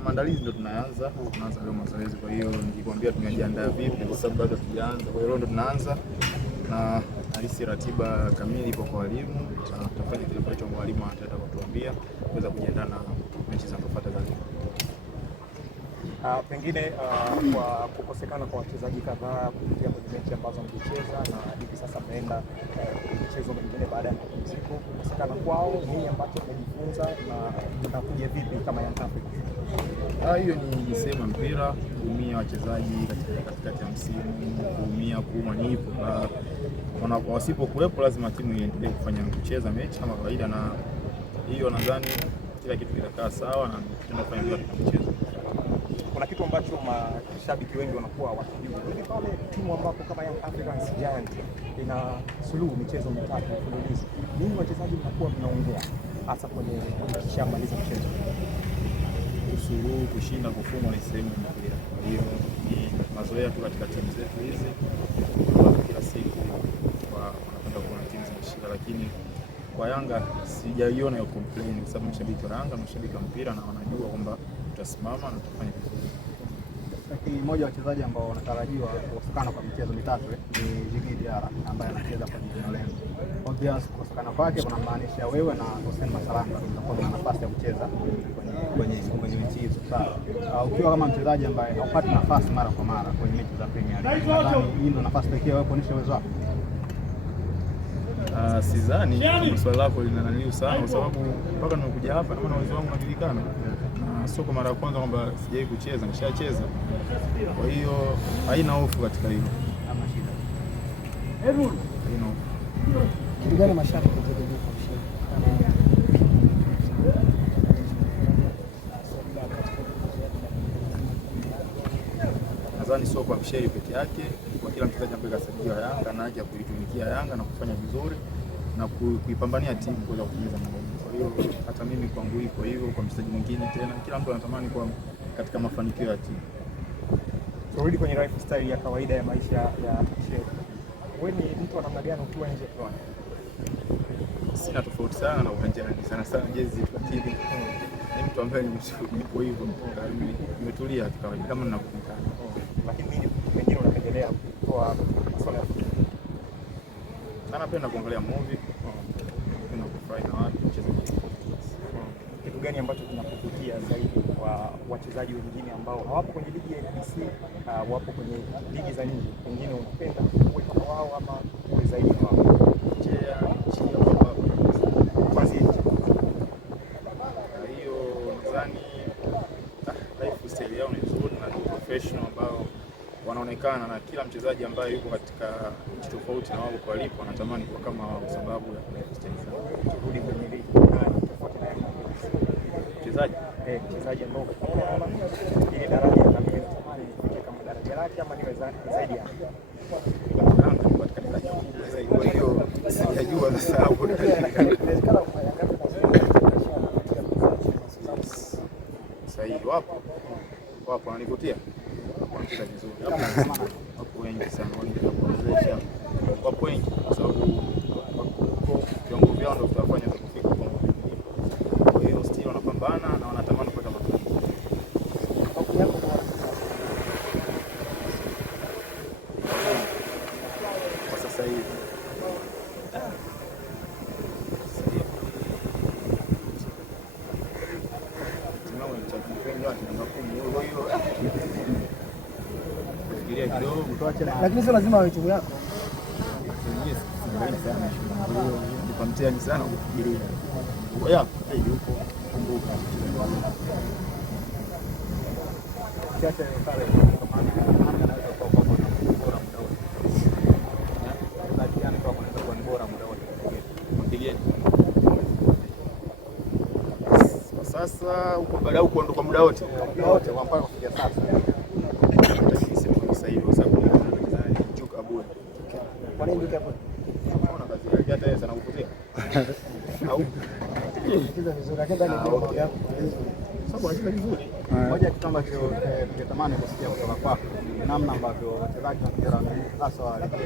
Maandalizi ndio tunaanza leo mazoezi, kwa hiyo nikikwambia tumejiandaa vipi kwa sababu bado tujaanza. Kwa hiyo leo ndio tunaanza na halisi ratiba kamili ipo kwa walimu. Tutafanya kile ambacho mwalimu anataka kutuambia kuweza kujiandaa na mechi zinazofuata za ligi. Pengine kwa kukosekana kwa wachezaji kadhaa kupitia kwenye mechi ambazo mlicheza na hivi sasa mnaenda michezo mingine baada ya mapumziko, kukosekana kwao nini ambacho mmejifunza na mnakuja vipi kama Young Africans? Hiyo ni sema mpira, kuumia wachezaji katikati ya msimu, kuumwa ni hivyo. Wasipokuwepo lazima timu iendelee kucheza mechi kama kawaida, na hiyo nadhani kila kitu kitakaa sawa na tunafanya vizuri katika mchezo. Kuna kitu ambacho mashabiki wengi wanakuwa wakijua hivi pale timu ambapo kama Young Africans Giant ina suluhu michezo mitatu mfululizo, nini wachezaji mnakuwa mnaongea hasa kwenye kishamaliza mchezo? Suluhu, kushinda, kufungwa ni sehemu ya mpira. Kwa hiyo ni mazoea tu katika timu zetu hizi, kila siku wanapenda kuona timu zinashinda, lakini kwa Yanga sijaiona hiyo complain, kwa sababu mashabiki wa Yanga, mashabiki wa mpira na wanajua kwamba tutasimama na tutafanya vizuri. Lakini mmoja wa wachezaji ambao wanatarajiwa kukosekana kwa michezo mitatu ni Djigui Diarra ambaye anacheza kwenye Lengo. Obvious kukosekana kwake kuna maanisha wewe na Hussein Masalanga mtakuwa na nafasi ya kucheza kwenye mechi hizo. Sawa. Ukiwa kama mchezaji ambaye haupati nafasi mara kwa mara kwenye mechi za Premier League, nadhani hii ndio nafasi pekee wewe kuonyesha uwezo wako. Sidhani swali lako linananiu sana, kwa sababu mpaka nimekuja hapa na maana uwezo wangu unajulikana. Sio kwa mara ya kwanza kwamba sijai kucheza, nishacheza. Kwa hiyo haina hofu katika hilo. Kama shida. Haina hofu. Kitu gani mashabiki wanategemea kwa mshindi? Nadhani sio kwa msheri peke yake, kwa kila mchezaji ambaye kasajiliwa Yanga na haja kuitumikia Yanga na kufanya vizuri na kuipambania timu kuweza kutimiza malengo. Kwa hiyo hata mimi kwangu iko hivyo, kwa mchezaji mwingine tena, kila mtu anatamani kwa katika mafanikio ya timu. Turudi kwenye lifestyle ya kawaida ya maisha ya Sheikh. Wewe ni mtu wa namna gani ukiwa nje kwa? Sina tofauti sana na uwanjani, sana jezi, lakini ni mtu ambaye nipo hivyo, nimetulia kawaida kama ninavyotaka. Lakini pengine unapendelea kutoa masuala ya football. Napenda kuangalia movie, napenda kufurahi na watu, kucheza. Kitu gani ambacho kinakuvutia zaidi kwa wachezaji wengine ambao hawapo kwenye ligi ya NBC, wapo kwenye ligi za nje, pengine unapenda kuwa kama wao ama uwe zaidi na wao? Hiyo nadhani lifestyle yao ni nzuri na professional ambao wanaonekana, na kila mchezaji ambaye yuko katika nchi tofauti na wao kwa walipo anatamani kuwa kama wao sababu ya lifestyle zao. Turudi kwenye ligi tofauti na mchezaji ambao ile daraja la mimi natamani nifike kama daraja lake ama niwe zaidi ya kwa hiyo sijajua sasa hapo sahihi. Wapo wananivutia, wanacheza vizuri hapo wengi sana, wananiwezesha, wapo wengi kwa sababu viwango vyao ndio vitafanya kufika kwa mbele. Kwa hiyo still wanapambana na wanatamani kupata mafanikio. Kwa sasa hivi lakini sio lazima awe timu yako. Mtihani sana kufikiria. Yupo kumbuka. Kiacha pale kwa maana anaweza kuwa bora muda wote. Mchezaji kwa kuwa ni bora muda wote. Mpigie. Kwa sasa uko baada kuondoka kwa muda wote. Wote kwa mfano kufikia sasa. Sasa hivi kwa sababu Njuka Abue. Kwa nini Njuka Abue? Unaona kazi yake hata yeye sana kukutia. Au kitu vizuri lakini ndani ya mambo yako. sababu anacheza vizuri. Moja ya kitu ambacho tungetamani kusikia kutoka kwako ni namna ambavyo wachezaji wa mpira wa miguu hasa wa ligi ya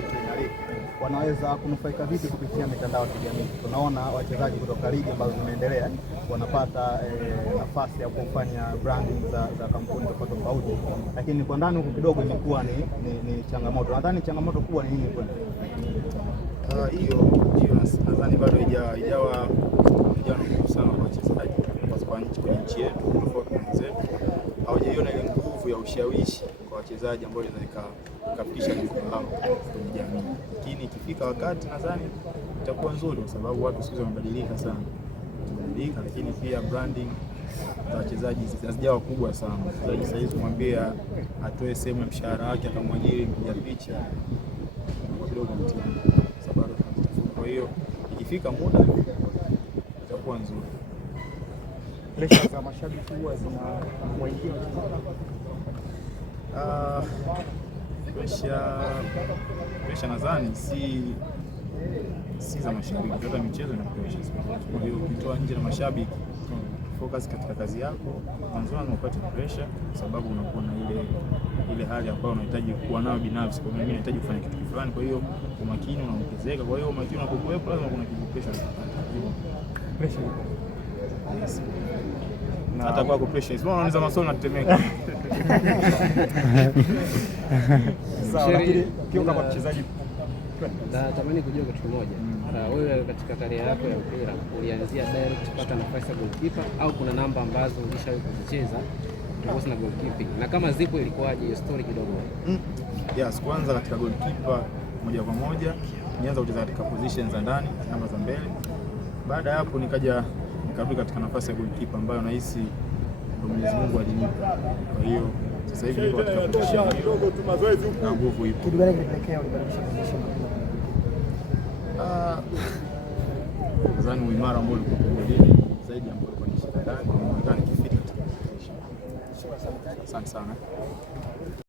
Premier League wanaweza kunufaika vipi kupitia mitandao ya kijamii. Tunaona wachezaji kutoka ligi ambazo zimeendelea wanapata nafasi ya kufanya branding za kampuni tofauti tofauti, lakini kwa ndani huko kidogo imekuwa ni changamoto. Nadhani changamoto kubwa ni nini kwenu? Hiyo nadhani bado haijawa nguvu sana kwa wachezaji kwenye nchi yetu, tofauti na zetu hawajaiona ile nguvu ya ushawishi kwa wachezaji ambao inaweza ikafikisha lengo lao kwenye jamii, lakini ikifika wakati nadhani itakuwa nzuri, kwa sababu watu siku hizi wamebadilika sana, lakini pia branding za wachezaji hazijawa kubwa sana. Mchezaji sasa hivi kumwambia atoe sehemu ya mshahara wake akamwajiri mpiga picha kidogo mtihani, sababu kwa hiyo ikifika muda itakuwa nzuri. Pressure za mashabiki huwa zinawaingia wachezaji. Pressure nadhani si za mashabiki, hata michezo ina pressure. Kwa hiyo ukitoa nje na mashabiki, focus katika kazi yako, mwanzo upate pressure, kwa sababu unakuwa na ile hali ambayo unahitaji kuwa nayo binafsi. Kwa mimi nahitaji kufanya kitu fulani, kwa hiyo umakini unaongezeka. Kwa hiyo umakini unapokuwepo lazima kuna kitu pressure. Yes. Hata kwa pressure sio unaanza masomo na kutemeka. Sawa, lakini kama mchezaji natamani kujua kitu kimoja. Wewe katika karia yako ya mpira ulianzia direct kupata nafasi ya goalkeeper au kuna namba ambazo ulishawahi kuzicheza tofauti na goalkeeping? Na kama zipo ilikuwaje hiyo story kidogo? Yes, kwanza katika goalkeeper moja kwa moja nianza kucheza katika position za ndani, namba za mbele. Baada ya hapo nikarudi katika nafasi ya goalkeeper ambayo nahisi ndio Mwenyezi Mungu alinipa. Kwa hiyo sasa hivi niko katika position na nguvu ipo. Kitu gani kilipelekea ulibadilisha position? Nadhani uimara ambao ulikuwa mwilini zaidi ambao ulikuwa ni shida ndani, na nikifika katika position. Asante sana.